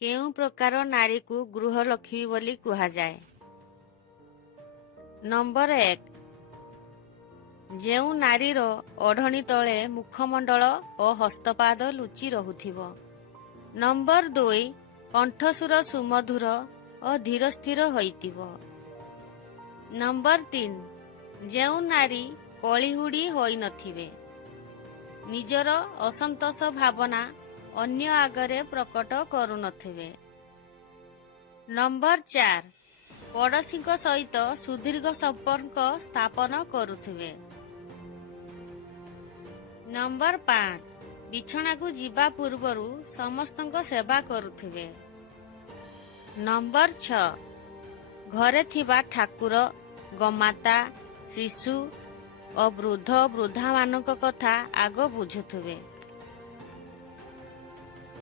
କେଉଁ ପ୍ରକାର ନାରୀକୁ ଗୃହଲକ୍ଷ୍ମୀ ବୋଲି କୁହାଯାଏ? ନମ୍ବର 1, ଯେଉଁ ନାରୀର ଓଢ଼ଣୀ ତଳେ ମୁଖମଣ୍ଡଳ ଓ ହସ୍ତପାଦ ଲୁଚି ରହୁଥିବ। ନମ୍ବର 2, କଣ୍ଠସ୍ୱର ସୁମଧୁର ଓ ଧୀରସ୍ଥିର ହୋଇଥିବ। ନମ୍ବର 3, ଯେଉଁ ନାରୀ କଳିହୁଡ଼ି ହୋଇନଥିବେ, ନିଜର ଅସନ୍ତୋଷ ଭାବନା ଅନ୍ୟ ଆଗରେ ପ୍ରକଟ କରୁନଥିବେ। ନମ୍ବର 4, ପଡ଼ୋଶୀଙ୍କ ସହିତ ସୁଦୀର୍ଘ ସମ୍ପର୍କ ସ୍ଥାପନ କରୁଥିବେ। ନମ୍ବର 5, ବିଛଣାକୁ ଯିବା ପୂର୍ବରୁ ସମସ୍ତଙ୍କ ସେବା କରୁଥିବେ। ନମ୍ବର 6, ଘରେ ଥିବା ଠାକୁର, ଗୋମାତା, ଶିଶୁ ଓ ବୃଦ୍ଧ ବୃଦ୍ଧାମାନଙ୍କ କଥା ଆଗ ବୁଝୁଥିବେ।